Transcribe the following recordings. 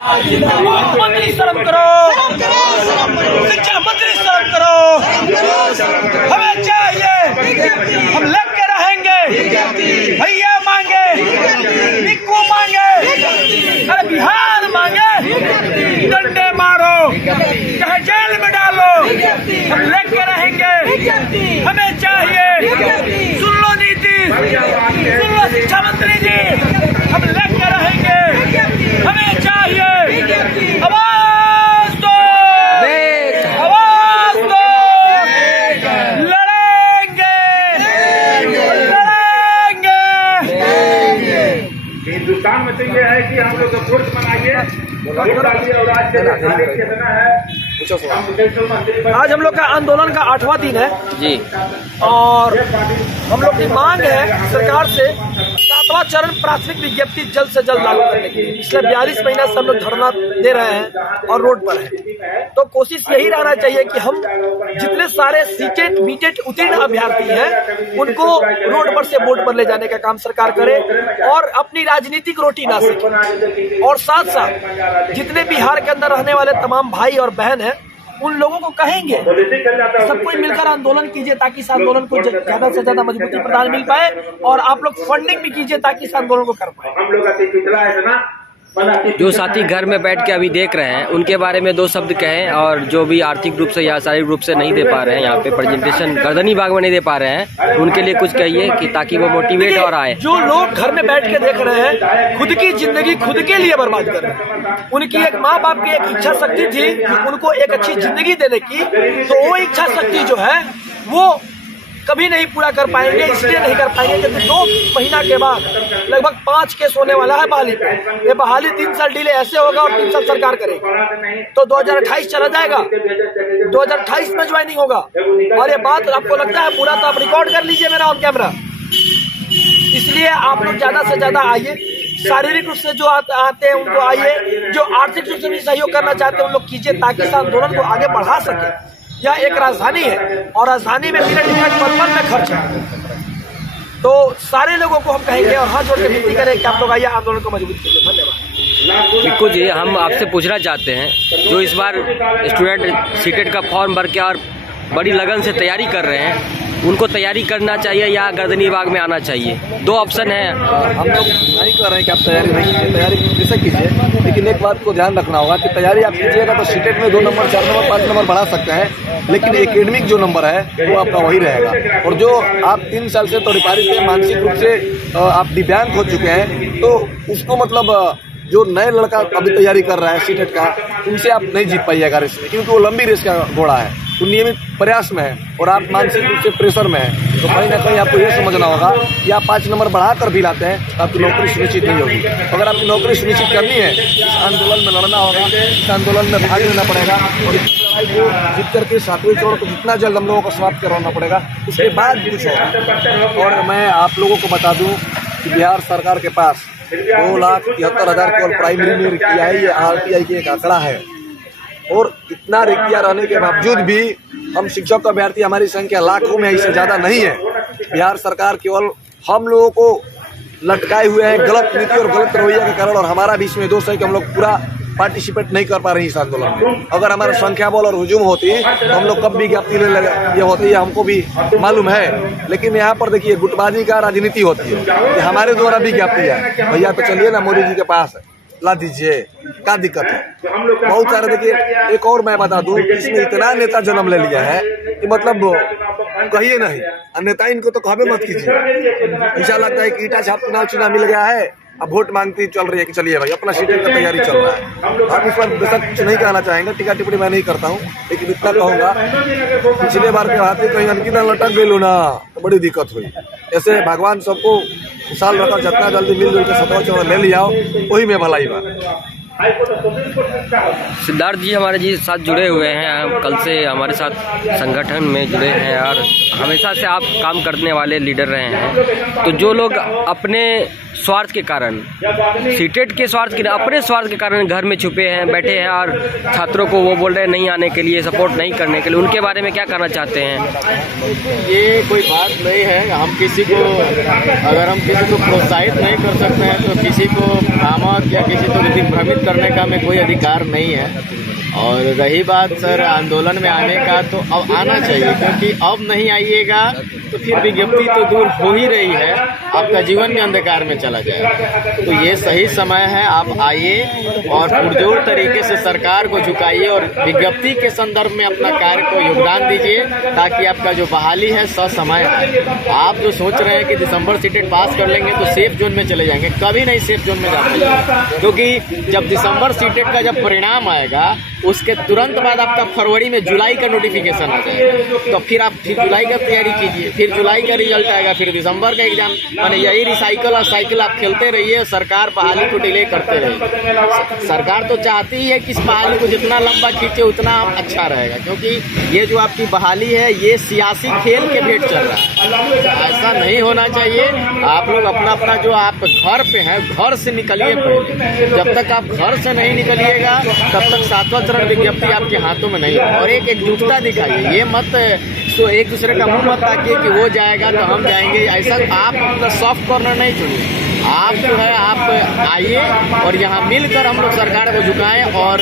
मंत्री शर्म करो, शिक्षा मंत्री शर्म करो, हमें चाहिए, हम लग के रहेंगे, भैया मांगे, निक्कू मांगे, अरे बिहार मांगे, डंडे मारो, चाहे जेल में डालो, हम लग के रहेंगे, हमें चाहिए, सुन लो नीति, सुन लो शिक्षा मंत्री जी, हम लग के रहेंगे, हमें चाहिए, आवाज दो, आवाज दो, लड़ेंगे, लड़ेंगे। हिंदुस्तान में तो ये है कि हम लोग वोट बनाइए, वोट डालिए और आज कितना है। आज हम लोग का आंदोलन का 8वां दिन है जी, और हम लोग की मांग है सरकार से 7वां चरण प्राथमिक विज्ञप्ति जल्द से जल्द लागू करने की। पिछले 42 महीना से हम लोग धरना दे रहे हैं और रोड पर हैं, तो कोशिश यही रहना चाहिए कि हम जितने सारे सीटेट बीटेट उत्तीर्ण अभ्यर्थी हैं उनको रोड पर से बोर्ड पर ले जाने का काम सरकार करे और अपनी राजनीतिक रोटी ना सीखे। और साथ साथ जितने बिहार के अंदर रहने वाले तमाम भाई और बहन हैं उन लोगों को कहेंगे सब कोई मिलकर आंदोलन कीजिए ताकि इस आंदोलन को ज्यादा से ज्यादा मजबूती प्रदान मिल पाए, और आप लोग फंडिंग भी कीजिए ताकि इस आंदोलन को कर पाए। जो साथी घर में बैठ के अभी देख रहे हैं उनके बारे में 2 शब्द कहें, और जो भी आर्थिक रूप से या शारीरिक रूप से नहीं दे पा रहे हैं, यहाँ पे प्रेजेंटेशन गर्दनी बाग में नहीं दे पा रहे हैं, उनके लिए कुछ कहिए कि ताकि वो मोटिवेट और आए। जो लोग घर में बैठ के देख रहे हैं खुद की जिंदगी खुद के लिए बर्बाद कर रहे हैं, उनकी एक माँ बाप की एक इच्छा शक्ति थी कि उनको एक अच्छी जिंदगी देने की, तो वो इच्छा शक्ति जो है वो कभी नहीं पूरा कर पाएंगे। इसलिए नहीं कर पाएंगे क्योंकि 2 महीना के बाद लगभग 5 केस होने वाला है बहाली पे। ये बहाली 3 साल डिले ऐसे होगा और 3 साल सरकार करेगी, तो 2028 चला जाएगा, 2028 में ज्वाइनिंग होगा। और ये बात आपको लगता है पूरा, तो आप रिकॉर्ड कर लीजिए मेरा ऑन कैमरा। इसलिए आप लोग ज्यादा से ज्यादा आइए, शारीरिक रूप से जो आते हैं उनको आइए, जो आर्थिक रूप से भी सहयोग करना चाहते हैं उन लोग कीजिए ताकि इस आंदोलन को आगे बढ़ा सके। यह एक राजधानी है और राजधानी में मिनट पल में खर्च है, तो सारे लोगों को हम कहेंगे और हाथ जोड़ के विनती करें कि आप लोग आइए, आंदोलन को मजबूत कीजिए। धन्यवाद। बिल्कुल जी, हम आपसे पूछना चाहते हैं जो इस बार स्टूडेंट सीटेट का फॉर्म भर के और बड़ी लगन से तैयारी कर रहे हैं, उनको तैयारी करना चाहिए या गर्दनी बाग में आना चाहिए? 2 ऑप्शन है। हम लोग नहीं कर रहे हैं कि आप तैयारी नहीं कीजिए, तैयारी किसे कीजिए, लेकिन एक बात को ध्यान रखना होगा कि तैयारी आप कीजिएगा तो सीटेट में 2 नंबर 4 नंबर 5 नंबर बढ़ा सकते हैं, लेकिन एकेडमिक जो नंबर है वो आपका वही रहेगा। और जो आप 3 साल से तोड़ीपारी से मानसिक रूप से आप दिव्यांग हो चुके हैं, तो उसको मतलब जो नए लड़का अभी तैयारी कर रहा है सीटेट का, उनसे आप नहीं जीत पाइएगा रेस में, क्योंकि वो लंबी रेस का घोड़ा है, तो नियमित प्रयास में है और आप मानसिक रूप से प्रेशर में है। तो कहीं ना कहीं आपको ये समझना होगा कि आप 5 नंबर बढ़ाकर भी लाते हैं तो आपकी नौकरी सुनिश्चित नहीं होगी। अगर आपकी नौकरी सुनिश्चित करनी है, इस आंदोलन में लड़ना होगा, इस आंदोलन में भाग लेना पड़ेगा और इस लड़ाई को जीत करके 7वें चरण को जितना जल्द हम लोगों को समाप्त करवाना पड़ेगा, उसके बाद कुछ होगा। और मैं आप लोगों को बता दूँ कि बिहार सरकार के पास 2,73,000 केवल प्राइमरी में रिक्तियाँ है, ये RTI की एक आंकड़ा है। और इतना रिक्तियाँ रहने के बावजूद भी हम शिक्षक अभ्यर्थी, हमारी संख्या लाखों में इससे ज़्यादा नहीं है। बिहार सरकार केवल हम लोगों को लटकाए हुए हैं गलत नीति और गलत रवैया के कारण, और हमारा भी इसमें दोष है कि हम लोग पूरा पार्टिसिपेट नहीं कर पा रहे हैं इस आंदोलन में। अगर हमारा संख्या बल और हुजूम होती तो हम लोग कब भी विज्ञप्ति ले ये होती है, हमको भी मालूम है। लेकिन यहाँ पर देखिए गुटबाजी का राजनीति होती है कि हमारे द्वारा विज्ञप्ति है, भैया तो चलिए ना मोदी जी के पास ला दीजिए, क्या दिक्कत है। बहुत सारे देखिए, एक और मैं बता दूं, इसमें इतना नेता जन्म ले लिया है कि मतलब कहिए नहीं, नेता इनको तो कहबे मत कीजिए। ऐसा लगता है कि ईटा छाप चुनाव मिल गया है, अब वोट मांगती चल रही है कि चलिए भाई अपना सीटेट का तैयारी चल रहा है। आप इस पर बेशक कुछ नहीं कहना चाहेंगे, टीका टिप्पणी मैं नहीं करता हूँ, लेकिन इतना कहूँगा पिछले बार के हाथी कहीं अनकिना लटक गई लो ना तो बड़ी दिक्कत हुई। ऐसे भगवान सबको खुशहाल रखा, जितना जल्दी मिलजुल के 7वां चरण ले लिया वही में भलाई बा। सिद्धार्थ जी हमारे जी साथ जुड़े हुए हैं, हम कल से हमारे साथ संगठन में जुड़े हैं और हमेशा से आप काम करने वाले लीडर रहे हैं। तो जो लोग अपने स्वार्थ के कारण, सीटेट के स्वार्थ के, अपने स्वार्थ के कारण घर में छुपे हैं, बैठे हैं और छात्रों को वो बोल रहे हैं नहीं आने के लिए, सपोर्ट नहीं करने के लिए, उनके बारे में क्या कहना चाहते हैं? ये कोई बात नहीं है। हम किसी को, अगर हम किसी को प्रोत्साहित नहीं कर सकते हैं तो किसी को भ्रामक या किसी को भ्रमित करने का हमें कोई अधिकार नहीं है। और रही बात सर आंदोलन में आने का, तो अब आना चाहिए, क्योंकि अब नहीं आइएगा तो फिर विज्ञप्ति तो दूर हो ही रही है, आपका जीवन भी अंधकार में चला जाएगा। तो ये सही समय है, आप आइए और पुरजोर तरीके से सरकार को झुकाइए और विज्ञप्ति के संदर्भ में अपना कार्य को योगदान दीजिए, ताकि आपका जो बहाली है ससमय आए। आप जो सोच रहे हैं कि दिसंबर सीटेट पास कर लेंगे तो सेफ जोन में चले जाएंगे, कभी नहीं सेफ जोन में जाते, क्योंकि जब दिसंबर सीटेट का जब परिणाम आएगा उसके तुरंत बाद आपका फरवरी में जुलाई का नोटिफिकेशन आ जाएगा। तो फिर आप फिर जुलाई का तैयारी कीजिए, फिर जुलाई का रिजल्ट आएगा, फिर दिसंबर का एग्जाम, माने यही रिसाइकल और साइकिल आप खेलते रहिए। सरकार बहाली को डिले करते रहिए। सरकार तो चाहती ही है कि इस बहाली को जितना लंबा खींचे उतना अच्छा रहेगा, क्योंकि ये जो आपकी बहाली है ये सियासी खेल के भेंट चल रहा है, ऐसा नहीं होना चाहिए। आप लोग अपना अपना जो आप घर पे हैं घर से निकलिए पहले। जब तक आप घर से नहीं निकलिएगा तब तक 7वां चरण विज्ञप्ति आपके हाथों में नहीं है। और एक एकजुटता दिखाइए, ये मत तो एक दूसरे का मुंह मत ताकिए कि वो जाएगा तो हम जाएंगे, ऐसा आप अपना सॉफ्ट कॉर्नर नहीं चुनिए। आप जो है आप आइए और यहाँ मिलकर हम लोग सरकार को झुकाएं और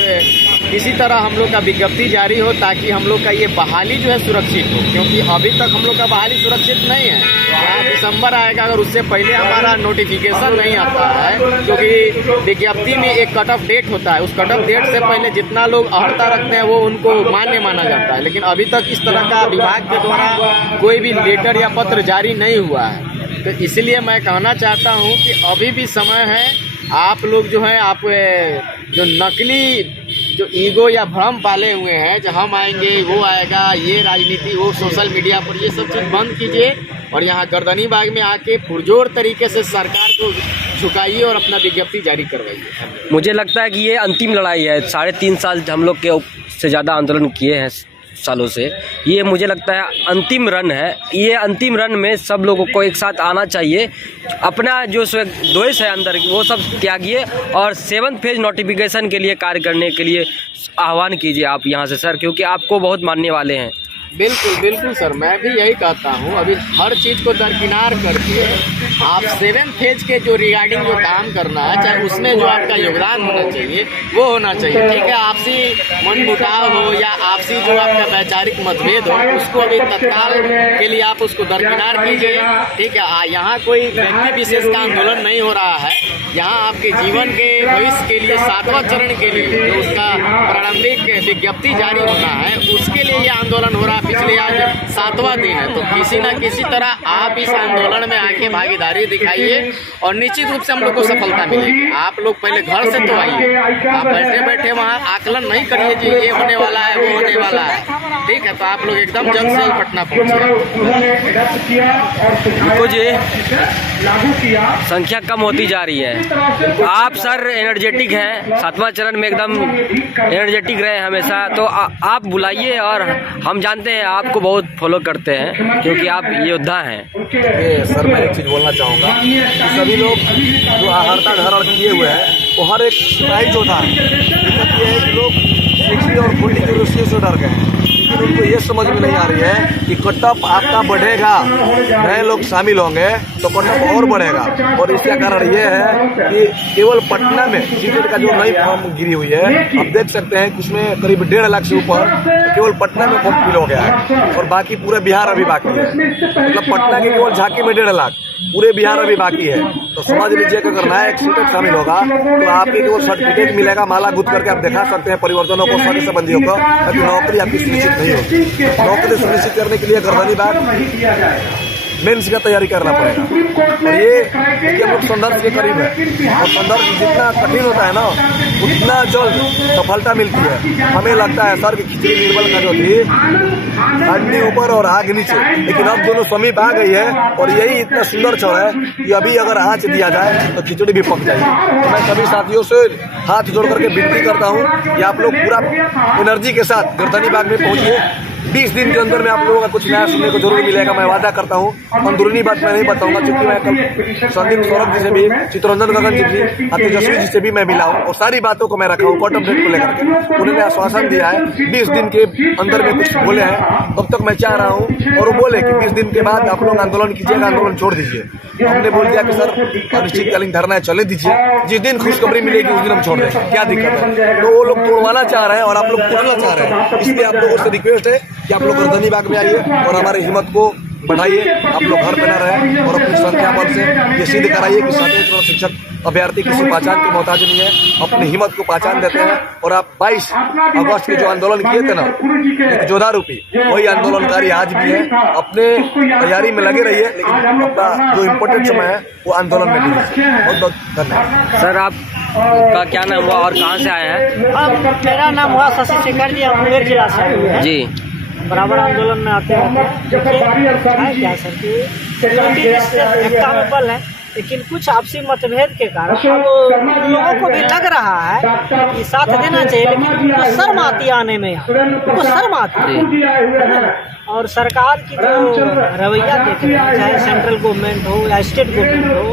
इसी तरह हम लोग का विज्ञप्ति जारी हो, ताकि हम लोग का ये बहाली जो है सुरक्षित हो, क्योंकि अभी तक हम लोग का बहाली सुरक्षित नहीं है। दिसंबर आएगा, अगर उससे पहले हमारा नोटिफिकेशन नहीं आता है, क्योंकि विज्ञप्ति में एक कट ऑफ डेट होता है, उस कट ऑफ डेट से पहले जितना लोग अर्हता रखते हैं वो उनको मान्य माना जाता है। लेकिन अभी तक इस तरह का विभाग के द्वारा कोई भी लेटर या पत्र जारी नहीं हुआ है। तो इसलिए मैं कहना चाहता हूँ कि अभी भी समय है। आप लोग जो है आप जो नकली जो ईगो या भ्रम पाले हुए हैं, जो हम आएंगे वो आएगा, ये राजनीति वो सोशल मीडिया पर, ये सब चीज़ बंद कीजिए और यहाँ गर्दनी बाग में आके पुरजोर तरीके से सरकार को झुकाइए और अपना विज्ञप्ति जारी करवाइए। मुझे लगता है कि ये अंतिम लड़ाई है। 3.5 साल हम लोग के से ज़्यादा आंदोलन किए हैं सालों से, ये मुझे लगता है अंतिम रन है। ये अंतिम रन में सब लोगों को एक साथ आना चाहिए, अपना जो द्वेष है अंदर वो सब त्यागिए और 7th फेज नोटिफिकेशन के लिए कार्य करने के लिए आह्वान कीजिए आप यहाँ से सर, क्योंकि आपको बहुत मानने वाले हैं। बिल्कुल बिल्कुल सर, मैं भी यही कहता हूँ। अभी हर चीज़ को दरकिनार करके आप 7th फेज के जो रिगार्डिंग जो काम करना है, चाहे उसमें जो आपका योगदान होना चाहिए वो होना चाहिए। ठीक है, आपसी मनमुटाव हो या आपसी जो आपका वैचारिक मतभेद हो, उसको अभी तत्काल के लिए आप उसको दरकिनार कीजिए। ठीक है, यहाँ कोई व्यक्ति विशेष का आंदोलन नहीं हो रहा है। यहाँ आपके जीवन के भविष्य के लिए 7वां चरण के लिए जो उसका प्रारंभिक विज्ञप्ति जारी होना है, उसके लिए ये आंदोलन हो रहा है। पिछले आज 7वां दिन है, तो किसी न किसी तरह आप इस आंदोलन में आके भागीदारी दिखाइए और निश्चित रूप से हम लोग को सफलता मिलेगी। आप लोग पहले घर से तो आइए, आप बैठे बैठे वहाँ आकलन नहीं करिए जी ये होने वाला है वो होने वाला है। ठीक है, तो आप लोग एकदम जल्द से जल्द पटना पहुँचिए। देखो जी, संख्या कम होती जा रही है। आप सर एनर्जेटिक हैं, 7वां चरण में एकदम एनर्जेटिक रहे हमेशा, तो आप बुलाइए और हम जानते हैं आपको बहुत फॉलो करते हैं क्योंकि आप योद्धा हैं। सर मैं एक चीज़ बोलना चाहूँगा कि सभी लोग जो आहारता धारण किए हुए हैं वो हर एक सुनाई जो था, दिक्कत ये है कि लोग शिक्षी और खुली की दृष्टि से डर गए हैं। लेकिन उनको ये समझ में नहीं आ रही है कि कट ऑफ आपका बढ़ेगा, नए लोग शामिल होंगे तो कट ऑफ और बढ़ेगा। और इसका कारण ये है कि केवल पटना में सीटेट का जो नई फॉर्म गिरी हुई है, आप देख सकते हैं कि उसमें करीब 1.5 लाख से ऊपर केवल पटना में फॉर्म फिल हो गया है और बाकी पूरे बिहार अभी बाकी है। मतलब पटना की केवल झांकी में 1.5 लाख, पूरे बिहार अभी बाकी है। तो समझ लीजिए कि अगर नया एक सीटेट शामिल होगा तो आपके केवल सर्टिफिकेट मिलेगा, माला गुथ करके आप दिखा सकते हैं परिवर्तनों को, सभी संबंधियों को, ताकि नौकरी आपकी सुनिश्चित नहीं होती। नौकरी सुनिश्चित करने के लिए गर्दनी बाग मेंस का तैयारी करना पड़ेगा। और ये कि हम लोग संघर्ष के करीब है और संघर्ष जितना कठिन होता है ना उतना जल्द सफलता मिलती है। हमें लगता है सर कि खिचड़ी निर्बल का जो थी अंडी ऊपर और आग नीचे, लेकिन अब दोनों समीप आ गई है और यही इतना सुंदर क्षण है कि अभी अगर आँच दिया जाए तो खिचड़ी भी पक जाएगी। तो मैं सभी साथियों से हाथ जोड़ करके विनती करता हूँ कि आप लोग पूरा एनर्जी के साथ गर्दनी बाग में पहुँचिए। 20 दिन के अंदर में आप लोगों का कुछ नया सुनने को जरूर मिलेगा, मैं वादा करता हूँ। अंदरूनी बात मैं नहीं बताऊंगा, क्योंकि मैं कल संदीप सौरभ जी से भी, चित्ररंजन गगन जी से, तेजस्वी जी से भी मैं मिला हूँ और सारी बातों को मैं रखा हूँ कॉटन रेट को लेकर के। उन्होंने आश्वासन दिया है 20 दिन के अंदर में कुछ बोले हैं, तब तक मैं चाह रहा हूँ। और वो बोले कि 20 दिन के बाद आप लोग आंदोलन कीजिएगा, आंदोलन छोड़ दीजिए। हमने बोल दिया कि सर अनिश्चितकालीन धरना चले दीजिए, जिस दिन खुशखबरी मिलेगी उस दिन हम छोड़ देंगे, क्या दिक्कत है। तो वो लोग तोड़वाना चाह रहे हैं और आप लोग तोड़ना चाह रहे हैं, इसलिए आप लोगों से रिक्वेस्ट है कि आप लोग गर्दनी बाग में आइए और हमारी हिम्मत को बढ़ाइए। आप लोग घर पे न रहें और अपनी संख्या बल से ये सिद्ध कराइए कि 7.5 शिक्षक अभ्यर्थी किसी पहचान के मोहताज नहीं है, अपनी हिम्मत को पहचान देते हैं। और आप 22 अगस्त के जो आंदोलन किए थे ना, एक जोधा रूपी, वही आंदोलनकारी आज भी है। अपने तैयारी में लगे रहिए, लेकिन अपना जो इम्पोर्टेंट समय है वो आंदोलन में दीजिए। बहुत बहुत धन्यवाद। सर आपका क्या नाम हुआ और कहाँ से आए हैं? मेरा नाम हुआ शशि शेखर जी, हम मुंगेर जिला से आए हुए हैं। जी, बराबर आंदोलन में आते हैं। क्या सर की एकता में बल है, लेकिन कुछ आपसी मतभेद के कारण अब लोगों को भी लग रहा है कि साथ देना चाहिए, लेकिन उनको शर्म आती है आने में, उनको शर्म आती है। और सरकार की जो रवैया देख रहे हैं, चाहे सेंट्रल गवर्नमेंट हो या स्टेट गवर्नमेंट हो,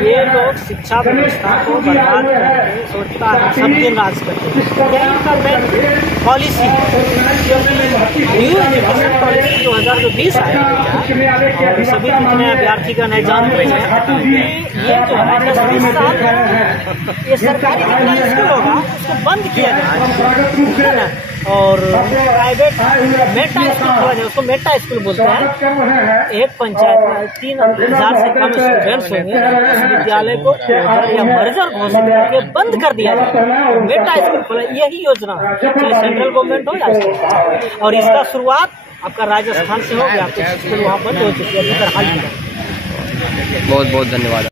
ये लोग शिक्षा व्यवस्था को बर्बाद करके सोचता है सब दिन राज करते हैं। यही इनका मेन पॉलिसी है, न्यू एजुकेशन पॉलिसी 2020 आया और सभी जितने अभ्यर्थीगण एग्जाम दिए हैं, ये जो है 10-20 साल ये सरकारी जितना स्कूल होगा उसको बंद किया गया है और प्राइवेट मेटा स्कूल खोला जाए, उसको मेटा स्कूल बोलते हैं। एक पंचायत में 3000 से कम स्टूडेंट्स होंगे, उस विद्यालय को या मर्जर घोषित करके बंद कर दिया जाए, मेटा स्कूल खोला। यही योजना है, चाहे सेंट्रल गवर्नमेंट हो या स्टेट। और इसका शुरुआत आपका राजस्थान से हो गया, कुछ स्कूल वहाँ बंद हो चुकी है, हाल ही में। बहुत बहुत धन्यवाद।